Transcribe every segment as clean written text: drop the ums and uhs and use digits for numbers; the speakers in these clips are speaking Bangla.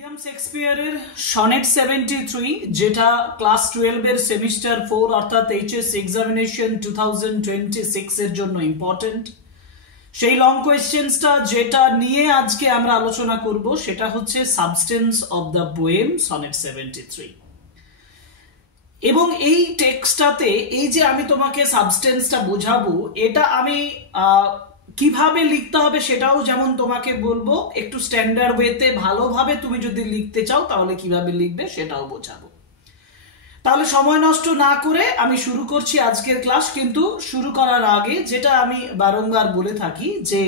উইলিয়াম শেক্সপিয়ারের সনেট 73 যেটা ক্লাস 12 এর সেমিস্টার 4 অর্থাৎ এইচএস এক্সামিনেশন 2026 এর জন্য ইম্পর্টেন্ট। সেই লং কোয়েশ্চেন্সটা যেটা নিয়ে আজকে আমরা আলোচনা করব সেটা হচ্ছে substance of the poem sonnet 73। এবং এই টেক্সটটাতে এই যে আমি তোমাকে সাবস্টেন্সটা বোঝাবো, এটা আমি কিভাবে লিখতে হবে সেটাও যেমন তোমাকে বলবো, একটু স্ট্যান্ডার্ড ওয়েতে ভালোভাবে তুমি যদি লিখতে চাও তাহলে কিভাবে লিখবে সেটাও বোঝাবো। তাহলে সময় নষ্ট না করে আমি শুরু করছি আজকের ক্লাস। কিন্তু শুরু করার আগে যেটা আমি বারংবার বলে থাকি যে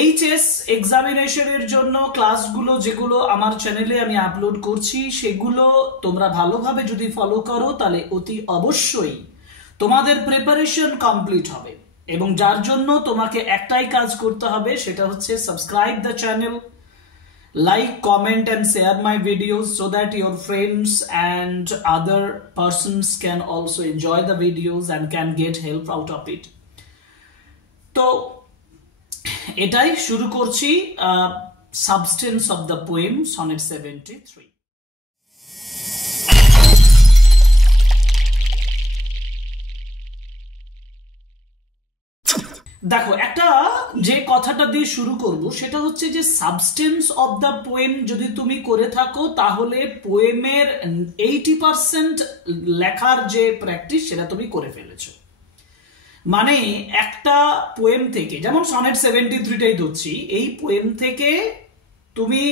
এইচএস এক্সামিনেশনের জন্য ক্লাসগুলো যেগুলো আমার চ্যানেলে আমি আপলোড করছি সেগুলো তোমরা ভালোভাবে যদি ফলো করো তাহলে অতি অবশ্যই তোমাদের প্রিপারেশন কমপ্লিট হবে। এবং যার জন্য তোমাকে একটাই কাজ করতে হবে, সেটা হচ্ছে subscribe the channel, like, comment and share my videos so that your friends and other persons can also enjoy the videos and can get help out of it. তো এটাই শুরু করছি substance of the poem sonnet 73। দেখো, একটা যে কথাটা দিয়ে শুরু করব সেটা হচ্ছে যে সাবস্টেন্স অফ দ্য পোয়েম যদি তুমি করে থাকো তাহলে পোয়েমের 80% লেখার যে প্র্যাকটিস সেটা তুমি করে ফেলেছো। মানে একটা পোয়েম থেকে, যেমন সনেট 73টাই ধরছি, এই পোয়েম থেকে তুমি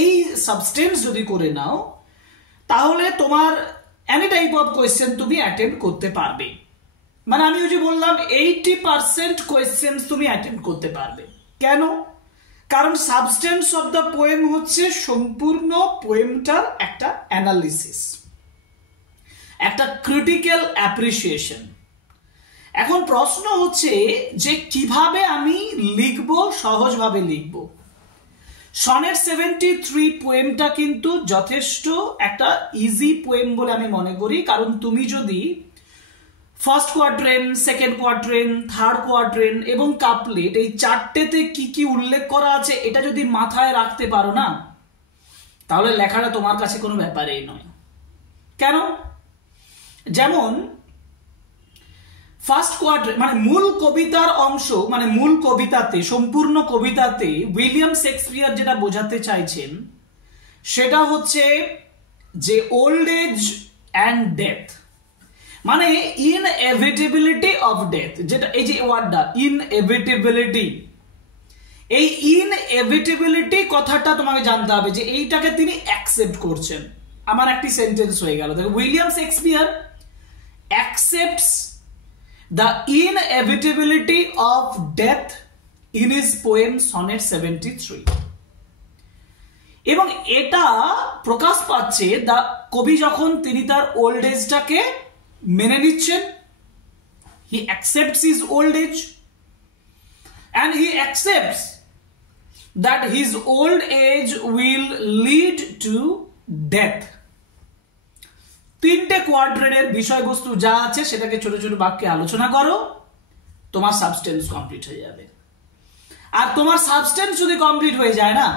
এই সাবস্টেন্স যদি করে নাও তাহলে তোমার এনি টাইপ অফ কোয়েশ্চেন তুমি অ্যাটেম্প করতে পারবে। মানে আমি ওই যে বললাম 80% কোয়েশ্চেন তুমি অ্যাটেম্প করতে পারবে। কেন? কারণ সাবস্টেন্স অফ দ্য পোয়েম হচ্ছে সম্পূর্ণ পোয়েমটার একটা অ্যানালিসিস, একটা ক্রিটিক্যাল অ্যাপ্রিসিয়েশন। এখন প্রশ্ন হচ্ছে যে কিভাবে আমি লিখব, সহজভাবে লিখব। সনেট 73 পোয়েমটা কিন্তু যথেষ্ট একটা ইজি পোয়েম বলে আমি মনে করি। কারণ তুমি যদি first quadrant, second quadrant, third quadrant এবং কাপলেট এই চারটেতে কি কি উল্লেখ করা আছে এটা যদি মাথায় রাখতে পারো না, তাহলে লেখাটা তোমার কাছে কোনো ব্যাপারই নয়। কেন? যেমন ফার্স্ট কোয়াড্রেন্ট মানে মূল কবিতার অংশ, মানে মূল কবিতাতে, সম্পূর্ণ কবিতাতে উইলিয়াম শেক্সপিয়ার যেটা বোঝাতে চাইছেন সেটা হচ্ছে যে ওল্ড এজ অ্যান্ড ডেথ, মানে ইনএভিটেবিলিটি অফ ডেথ, যেটা এই যে ওয়ার্ডটা ইনএভিটেবিলিটি, এই ইনএভিটেবিলিটি কথাটা তোমাকে জানতে হবে যে এইটাকে তিনি অ্যাকসেপ্ট করছেন। আমার একটি সেন্টেন্স হয়ে গেল। দেখো, William Shakespeare accepts the inevitability of death in his poem sonnet 73। এবং এটা প্রকাশ পাচ্ছে দা কবি যখন তিনি তার ওল্ড এজটাকে মেনে নিচ্ছেন। he accepts his old age and he accepts that his old age will lead to death। তিনটে কোয়াড্রেন্টের বিষয়বস্তু যা আছে সেটাকে ছোট ছোট বাক্যে আলোচনা করো, তোমার সাবস্টেন্স কমপ্লিট হয়ে যাবে। আর তোমার সাবস্টেন্স যদি কমপ্লিট হয়ে যায় না,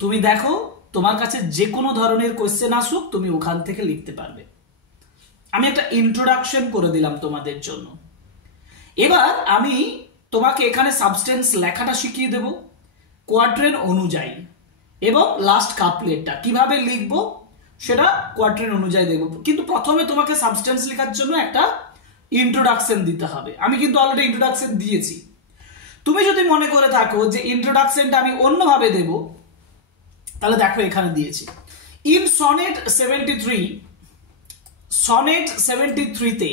তুমি দেখো তোমার কাছে যে কোনো ধরনের কোয়েশ্চেন আসুক তুমি ওখান থেকে লিখতে পারবে। আমি একটা ইন্ট্রোডাকশন করে দিলাম তোমাদের জন্য। এবার আমি তোমাকে এখানে সাবস্টেন্স লেখাটা শিখিয়ে দেব কোয়াড্রেন্ট অনুযায়ী, এবং লাস্ট কাপলেটটা কিভাবে লিখবো সেটা কোয়াড্রেন্ট অনুযায়ী দেখব। কিন্তু প্রথমে তোমাকে সাবস্টেন্স লেখার জন্য একটা ইন্ট্রোডাকশন দিতে হবে। আমি কিন্তু অলরেডি ইন্ট্রোডাকশন দিয়েছি। তুমি যদি মনে করে থাকো যে ইন্ট্রোডাকশনটা আমি অন্যভাবে দেব, তাহলে দেখো এখানে দিয়েছি। ইন সনেট 73, সনেট 73তে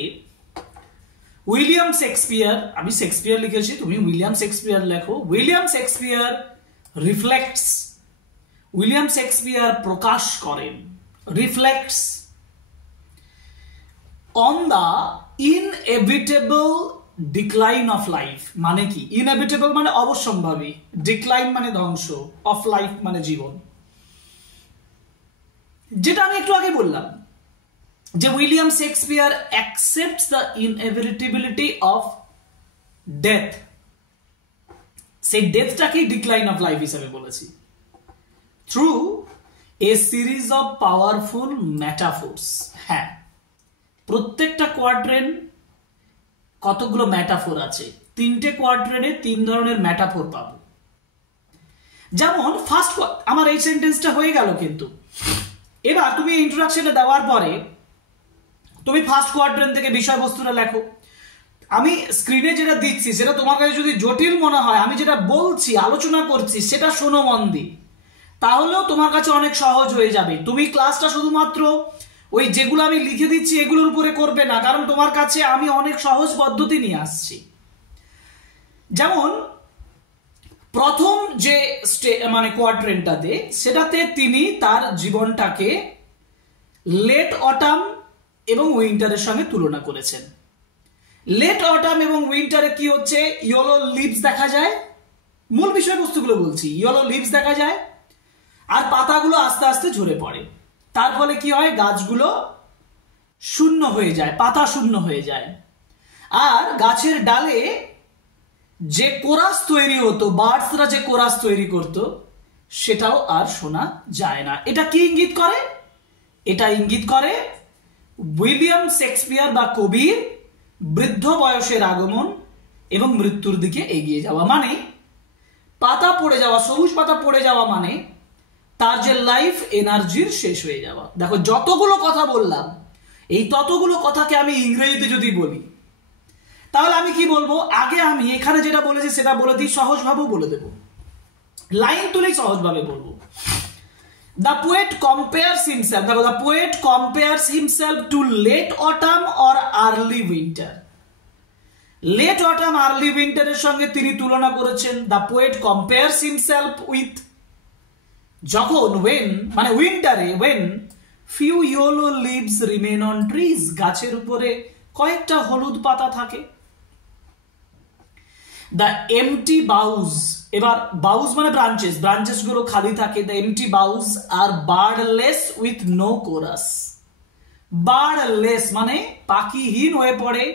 উইলিয়াম শেক্সপিয়ার, আমি শেক্সপিয়ার লিখেছি, তুমি উইলিয়াম শেক্সপিয়ার লেখো। William Shakespeare reflects, William Shakespeare প্রকাশ করেন, reflects on the inevitable decline of life. মানে কি? ইনএভিটেবল মানে অবশ্যম্ভাবী, ডিক্লাইন মানে ধ্বংস, অফ লাইফ মানে জীবন। যেটা আমি একটু আগে বললাম যে William Shakespeare accepts the inevitability of death, সেই ডেথটাকেই ডিক্লাইন অফ লাইফ হিসেবে বলেছি। Through a series of powerful metaphors. হ্যাঁ, প্রত্যেকটা কোয়াড্রেন্ট কতগুলো মেটাফোর আছে, 3টে কোয়াড্রেন্টে 3 ধরনের মেটাফোর পাবো। যেমন ফার্স্ট, আমার এই সেন্টেন্সটা হয়ে গেল, কিন্তু এবার তুমি ইন্ট্রোডাকশনে দেওয়ার পরে তুমি ফার্স্ট কোয়াড্রেন্ট থেকে বিষয়বস্তুটা লেখো। আমি স্ক্রিনে যেটা দিচ্ছি সেটা তোমার কাছে যদি জটিল মনে হয়, আমি যেটা বলছি আলোচনা করছি সেটা শোনো মন দিয়ে, তাহলেও তোমার কাছে অনেক সহজ হয়ে যাবে। তুমি ক্লাসটা শুধুমাত্র ওই যেগুলো আমি লিখে দিচ্ছি এগুলোর উপরে করবে না, কারণ তোমার কাছে আমি অনেক সহজ পদ্ধতি নিয়ে আসছি। যেমন প্রথম যে মানে কোয়াড্রেন্টটাতে, সেটাতে তিনি তার জীবনটাকে লেট অটাম এবং উইন্টারের সঙ্গে তুলনা করেছেন। লেট অটাম এবং উইন্টারে কি হচ্ছে, ইয়েলো লিভস দেখা যায়, মূল বিষয়বস্তুগুলো বলছি, ইয়েলো লিভস দেখা যায় আর পাতাগুলো আস্তে আস্তে ঝরে পড়ে। তার ফলে কি হয়, গাছগুলো শূন্য হয়ে যায়, পাতা শূন্য হয়ে যায়, আর গাছের ডালে যে কোরাস তৈরি হতো, বার্ডসরা যে কোরাস তৈরি করত, সেটাও আর শোনা যায় না। এটা কি ইঙ্গিত করে? এটা ইঙ্গিত করে উইলিয়াম শেক্সপিয়ার বা কবির বৃদ্ধ বয়সের আগমন এবং মৃত্যুর দিকে এগিয়ে যাওয়া। মানে পাতা পড়ে যাওয়া, সবুজ পাতা পড়ে যাওয়া মানে তার যে লাইফ এনার্জির শেষ হয়ে যাওয়া। দেখো যতগুলো কথা বললাম, এই ততগুলো কথাকে আমি ইংরেজিতে যদি বলি, তাহলে আমি কি বলবো? আগে আমি এখানে যেটা বলেছি সেটা বলে দিই, সহজভাবেও বলে দেবো, লাইন তুলেই সহজভাবে বলবো। The poet compares himself, দেখো, the poet compares himself to late autumn or early winter. Late autumn, early winter এর সঙ্গে তিনি তুলনা করেছেন। The poet compares himself with, যখন when মানে উইন্টারে, when few yellow leaves remain on trees, গাছের উপরে কয়েকটা হলুদ পাতা থাকে। The empty boughs, এবার বাউস মানে ব্রাঞ্চেস, ব্রাঞ্চেস গুলো খালি থাকে। The empty boughs are birdless with no chorus. Birdless মানে পাখিহীন হয়ে পড়ে,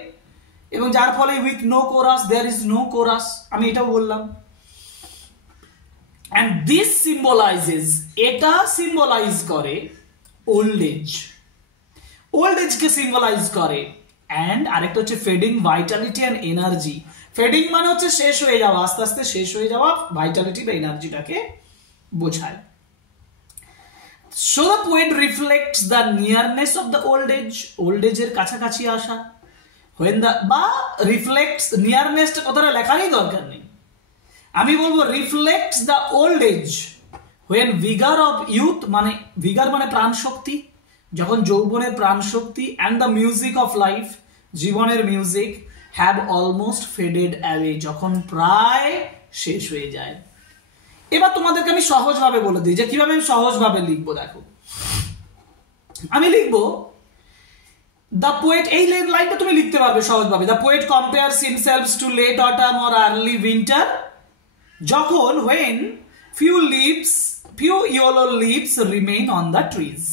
এবং যার ফলে with no chorus, there is no chorus, আমি এটাও বললাম। And this symbolizes, এটা সিম্বলাইজ করে ওল্ড এজ, ওল্ড এজ কে সিম্বলাইজ করে। এন্ড আরেকটা হচ্ছে fading vitality and energy. Fading মানে হচ্ছে শেষ হয়ে যাওয়া, আস্তে আস্তে শেষ হয়ে যাওয়া, ভাইটালিটি বা এনার্জিটাকে বোঝায়। So the poet reflects the nearness of the old age, old age এর কাছাকাছি আসা। when the বা reflects, nearness কথাটা লেখারই দরকার নেই, আমি বলবো reflects the old age when vigor of youth, মানে vigor মানে প্রাণ শক্তি, যখন যৌবনের প্রাণ শক্তি, and the music of life, জীবনের music, have almost faded away, যখন প্রায় শেষ হয়ে যায়। এবার তোমাদেরকে আমি সহজভাবে বলে দিই যে কিভাবে আমি সহজভাবে লিখবো। দেখো আমি লিখবো the poet, এই লাইনটা তুমি লিখতে পারবে সহজভাবে। the poet compares himself to late autumn or early winter, যখন when few yellow leaves remain on the trees.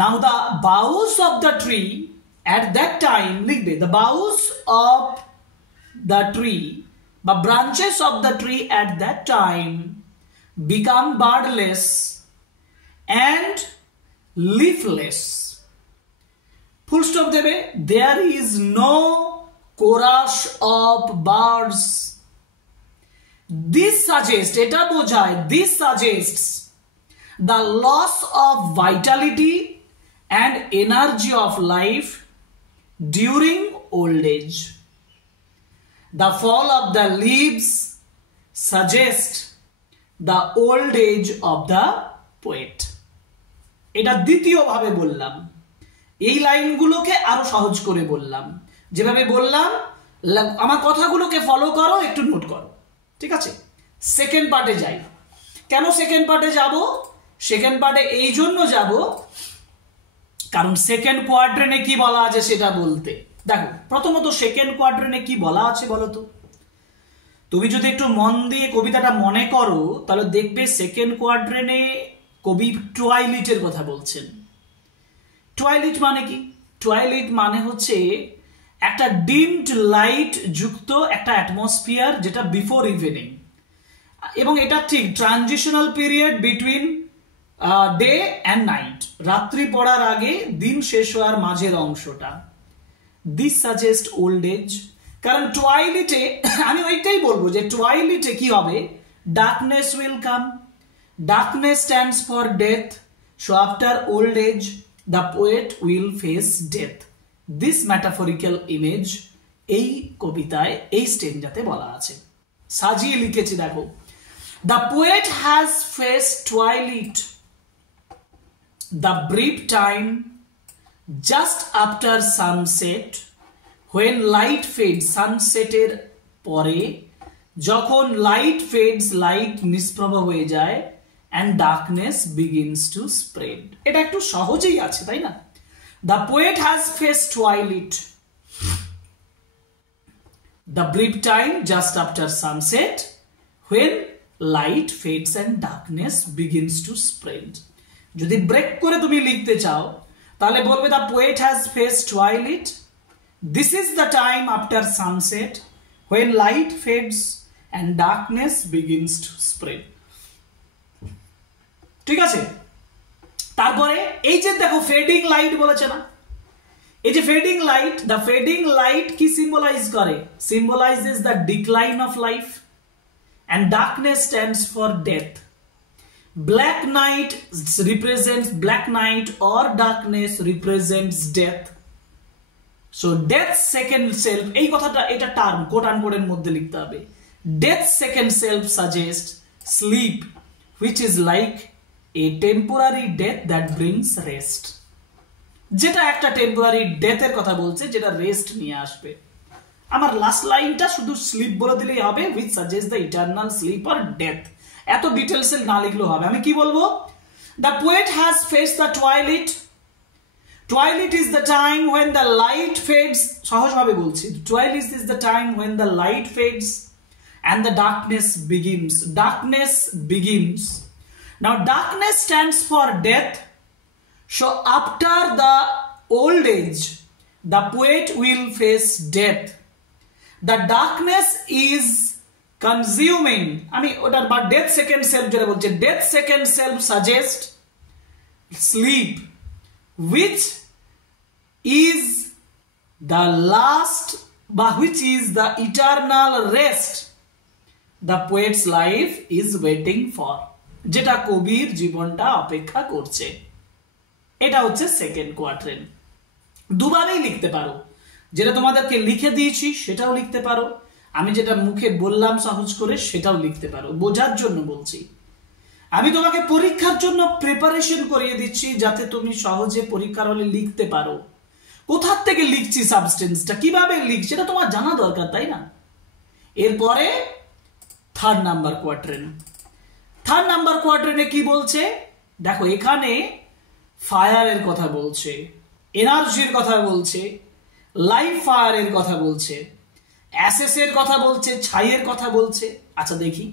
Now the boughs of the tree at that time, লিখবে the boughs of the tree বা branches of the tree at that time become birdless and leafless. Full stop দেবে, there is no chorus of birds. This suggests, এটা বোঝায়, this suggests the loss of vitality and energy of life during old age. The fall of the leaves suggests the old age of the poet. এটা দ্বিতীয় ভাবে বললাম, এই লাইনগুলোকে আরো সহজ করে বললাম, যেভাবে বললাম আমার কথাগুলোকে ফলো করো, একটু নোট করো, ঠিক আছে? সেকেন্ড পার্টে যাই। কেন সেকেন্ড পার্টে যাব? সেকেন্ড পার্টে এই জন্য যাব কারণ সেকেন্ড কোয়াড্রেন্টে কি বলা আছে সেটা বলতে। দেখো প্রথমত সেকেন্ড কোয়াড্রেন্টে কি বলা আছে বলো তো? তুমি যদি একটু মন দিয়ে কবিতাটা মনে করো তাহলে দেখবে সেকেন্ড কোয়াড্রেন্টে কবি টুয়াইলিটের কথা বলছেন। টুয়াইলিট মানে কি? টুয়াইলিট মানে হচ্ছে একটা ডিমড লাইট যুক্ত একটা অ্যাটমসফিয়ার যেটা বিফোর ইভিনিং, এবং এটা ঠিক transitional period between day and night, রাত্রি পড়ার আগে দিন শেষ হওয়ার মাঝের অংশটা। দিস সাজেস্ট ওল্ড এজ, কারণ টুয়াইলিটে আমি ওইটাই বলবো যে টুয়াইলিটে কি হবে, darkness will come, darkness stands for death, so after old age the poet will face death. This metaphorical image এই কবিতায় এই স্টেঞ্জাতে বলা আছে। সাজিয়ে লিখেছি দেখো, the poet has face twilight, the brief time just after sunset, when light fades, sunset-এর পরে যখন light fades, light নিষ্প্রভ হয়ে যায়, and darkness begins to spread। এটা একটু সহজেই আছে তাই না? The poet has faced twilight, the brief time just after sunset, when light fades and darkness begins to spread। যদি ব্রেক করে তুমি লিখতে চাও তাহলে বলবে the poet has faced twilight, this is the time after sunset, when light fades and darkness begins to spread. ঠিক আছে, তারপরে এই যে দেখো ফেডিং লাইট বলেছে না, এই যে fading light, the fading light কি সিম্বলাইজ করে, symbolises the decline of life, and darkness stands for death. Black night represents black night or darkness represents death. So death second self, এই কথাটা এটা টার্ম কোট আনকোটের মধ্যে লিখতে হবে। Death second self suggests sleep, which is like a temporary death that brings rest. যেটা একটা টেম্পোরারি ডেথের কথা বলছে, যেটা রেস্ট নিয়ে আসবে। আমার লাস্ট লাইনটা শুধু স্লিপ বলে দিলেই হবে, which suggests the eternal sleep or death। এত ডিটেলসে না লিখলেও হবে। আমি কি বলবো, the poet has faced the twilight, twilight is the time when the light fades, সহজভাবে বলছি, twilight is the time when the light fades and the darkness begins, darkness begins. Now darkness stands for death, so after the old age the poet will face death. The darkness is consuming, আমি ওটার বা ডেথ সেকেন্ড সেলফ যেটা বলছে, death second self suggest sleep, which is the last বা which is the eternal rest the poet's life is waiting for, যেটা কবির জীবনটা অপেক্ষা করছে। এটা হচ্ছে সেকেন্ড কোয়াট্রেন। দুবারই লিখতে পারো, যেটা তোমাদেরকে লিখে দিয়েছি সেটাও লিখতে পারো, আমি যেটা মুখে বললাম সহজ করে সেটাও লিখতে পারো, বোঝার জন্য বলছি। আমি তোমাকে পরীক্ষার জন্য প্রিপারেশন করিয়ে দিচ্ছি যাতে তুমি সহজে পরীক্ষার হলে লিখতে পারো। কোথার থেকে লিখছি, সাবস্টেন্সটা কিভাবে লিখছি এটা তোমার জানা দরকার তাই না? এরপরে third number quatrain. Third number কোয়াট্রেনে কি বলছে দেখো, এখানে ফায়ারের কথা বলছে, এনার্জির কথা বলছে, লাইভ ফায়ারের কথা বলছে, অ্যাসেসের কথা বলছে, ছাইয়ের কথা বলছে। আচ্ছা দেখি,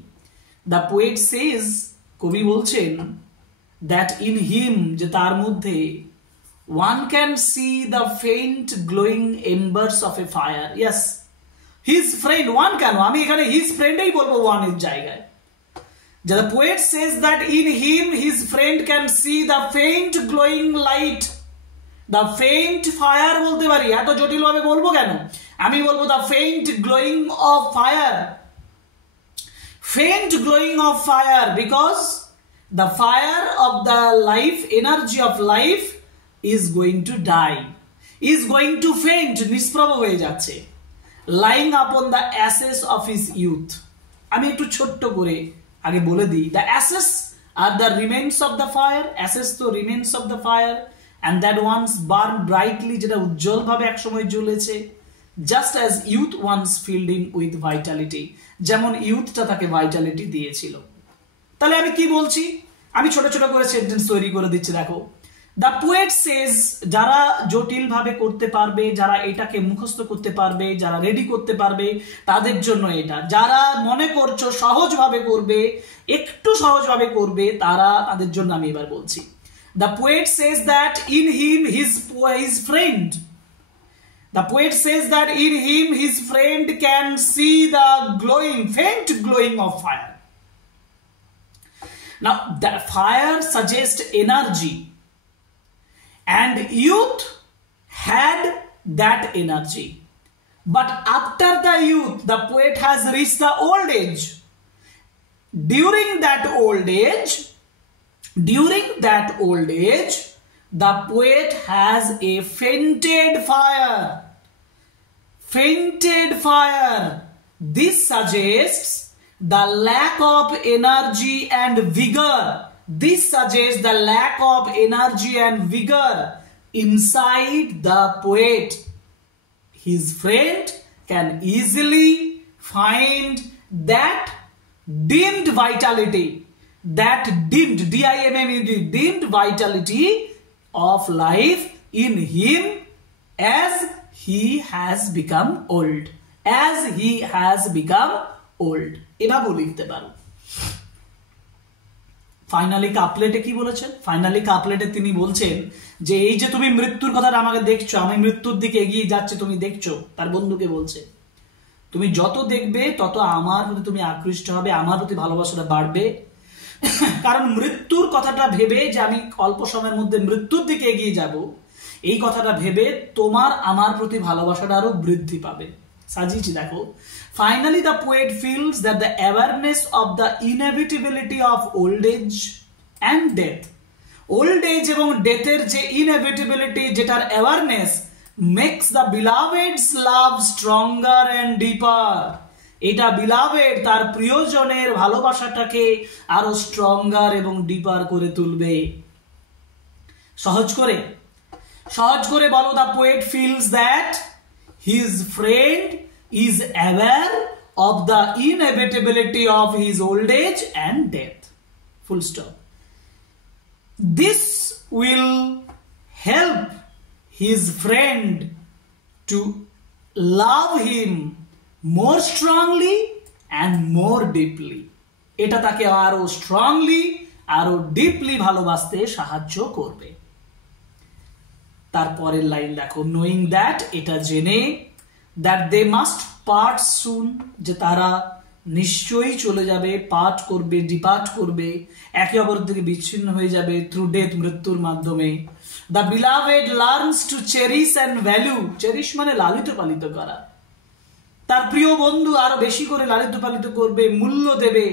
দ্য পোয়েট সেজ, কবি বলছেন, দ্যাট ইন হিম, যে তার মধ্যে, one can see the faint glowing embers of a fire. Yes, his friend, one can, আমি এখানে হিজ ফ্রেন্ডেই বলবো ওয়ানের জায়গায়। The poet says that in him his friend can see the faint glowing light, the faint fire বলতে পারি, এত জটিল ভাবে বলবো কেন, আমি বলবো the faint glowing of fire, faint glowing of fire, because the fire of the life, energy of life is going to die, is going to faint, নিষ্প্রভ হয়ে যাচ্ছে, lying upon the ashes of his youth। আমি একটু ছোট্ট করে আগে বলে দিই, the ashes are the remains of the fire, ashes তো remains of the fire, and that once burned brightly, যেটা উজ্জ্বল ভাবে একসময় জ্বলেছে, just as youth once filled him with vitality, যেমন ইউথটা তাকে ভাইটালিটি দিয়েছিল। তাহলে আমি কি বলছি, আমি ছোট ছোট করে সেন্টেন্স তৈরি করে দিচ্ছি। দেখো, দ্য পোয়েট সেজ, যারা জটিল ভাবে করতে পারবে, যারা এটাকে মুখস্থ করতে পারবে, যারা রেডি করতে পারবে তাদের জন্য এটা, যারা মনে করছো সহজ ভাবে করবে, একটু সহজ ভাবে করবে, তাদের জন্য আমি এবার বলছি। The poet says that in him his friend, the poet says that in him his friend can see the glowing, faint glowing of fire, Now the fire suggests energy, and youth had that energy. But after the youth, the poet has reached the old age. During that old age, the poet has a fainted fire. This suggests the lack of energy and vigor. Inside the poet. His friend can easily find that dimmed vitality, dimmed vitality of life in him as he has become old. এভাবেও লিখতে পারো। ফাইনালি কাপলেটে কি বলেছেন? ফাইনালি কাপলেটে তিনি বলছেন যে এই যে তুমি মৃত্যুর কথাটা আমাকে দেখছো, আমি মৃত্যুর দিকে এগিয়ে যাচ্ছে তুমি দেখছো, তার বন্ধুকে বলছে তুমি যত দেখবে তত আমার প্রতি তুমি আকৃষ্ট হবে, আমার প্রতি ভালোবাসাটা বাড়বে। কারণ মৃত্যুর কথাটা ভেবে যে আমি অল্প সময়ের মধ্যে মৃত্যুর দিকে এগিয়ে যাব, এই কথাটা ভেবে তোমার আমার প্রতি ভালোবাসাটা আরো বৃদ্ধি পাবে। সাজিয়েছি দেখো। Finally the poet feels that the awareness of the inevitability of old age and death, old age এবং ডেথের যে inevitability, যেটার awareness makes the beloved's love stronger and deeper. এটা beloved তার প্রিয়জনের ভালোবাসাটাকে আরো stronger এবং deeper করে তুলবে। সহজ করে বলো, the poet feels that his friend is aware of the inevitability of his old age and death. Full stop. This will help his friend to love him more strongly and more deeply. এটা তাকে আরো strongly আরো deeply ভালোবাসতে সাহায্য করবে। তারপরের লাইন দেখো, knowing that, এটা জেনে, that they must part soon, যে তারা নিশ্চয়ই চলে যাবে, ডিপার্ট করবে, একে অপরের থেকে বিচ্ছিন্ন হয়ে যাবে through death, মৃত্যুর মাধ্যমে। The beloved learns to cherish and value, cherish মানে লালিত পালিত করা, তার প্রিয় বন্ধু আরো বেশি করে লালিত পালিত করবে, মূল্য দেবে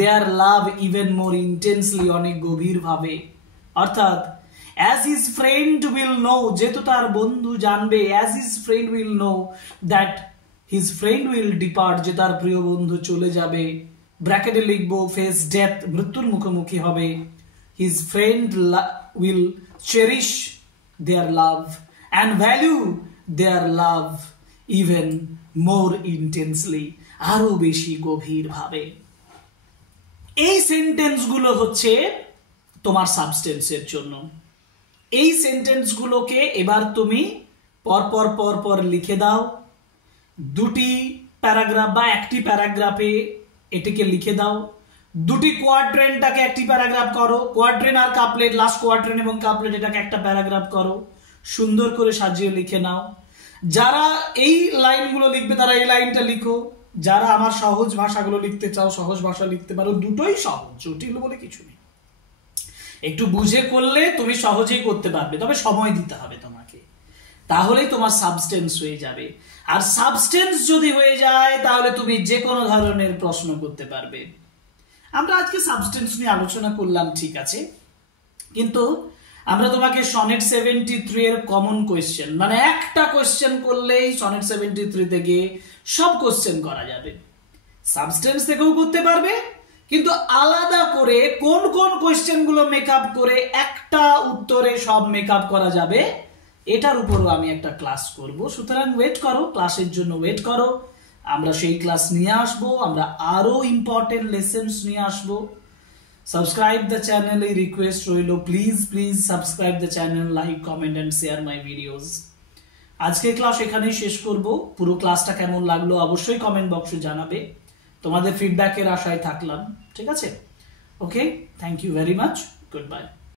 their love even more intensely, অনেক গভীর ভাবে। অর্থাৎ as his friend will know, যেহেতু তার বন্ধু জানবে, as his friend will know that his friend will depart, যে তার প্রিয় বন্ধু চলে যাবে, ব্র্যাকেটে লিখবো face death, মৃত্যুর মুখোমুখি হবে, his friend will cherish their love and value their love even more intensely, আরো বেশি গভীর ভাবে। এই সেন্টেন্স গুলো হচ্ছে তোমার সাবস্টেন্সের জন্য। এই সেন্টেন্স গুলোকে এবার তুমি পরপর লিখে দাও, দুটি প্যারাগ্রাফ বা একটি প্যারাগ্রাফে এটিকে লিখে দাও, দুটি কোয়াড্রেন্টটাকে একটি প্যারাগ্রাফ করো, কোয়াড্রেন্ট আর কাপলেট, লাস্ট কোয়াড্রেন্ট এবং কাপলেট এটাকে একটা প্যারাগ্রাফ করো, সুন্দর করে সাজিয়ে লিখে নাও। যারা এই লাইনগুলো লিখবে তারা এই লাইনটা লিখো, যারা আমার সহজ ভাষাগুলো লিখতে চাও সহজ ভাষা লিখতে পারো, দুটোই সহজ, জটিল বলে কিছু নেই। একটু বুঝে করলে তুমি সহজেই করতে পারবে, তবে সময় দিতে হবে তোমাকে, তাহলেই তোমার সাবস্টেন্স হয়ে যাবে। আর সাবস্টেন্স যদি হয়ে যায় তাহলে তুমি যে কোনো ধরনের প্রশ্ন করতে পারবে। আমরা আজকে সাবস্টেন্স নিয়ে আলোচনা করলাম, ঠিক আছে, কিন্তু আমরা তোমাকে সনেট 73 এর কমন কোয়েশ্চেন, মানে একটা কোয়েশ্চেন করলেই সনেট 73 থেকে সব কোয়েশ্চেন করা যাবে। সাবস্টেন্স থেকেও করতে পারবে, কিন্তু আলাদা করে কোন কোন কোয়েশ্চেন গুলো মেকআপ করে একটা উত্তরে সব মেকআপ করা যাবে এটার উপরও আমি একটা ক্লাস করব। সুতরাং ওয়েট করো, ক্লাসের জন্য ওয়েট করো, আমরা সেই ক্লাস নিয়ে আসবো, আমরা আরো ইম্পর্টেন্ট লেসনস নিয়ে আসবো। সাবস্ক্রাইব দ্য চ্যানেল, এই রিকোয়েস্ট রইল, please subscribe the channel, like, comment and share my videos. আজকে ক্লাস এখানেই শেষ করব। পুরো ক্লাসটা কেমন লাগলো অবশ্যই কমেন্ট বক্সে জানাবে, তোমাদের ফিডব্যাকের আশায় থাকলাম, ঠিক আছে? Okay, thank you very much, good by.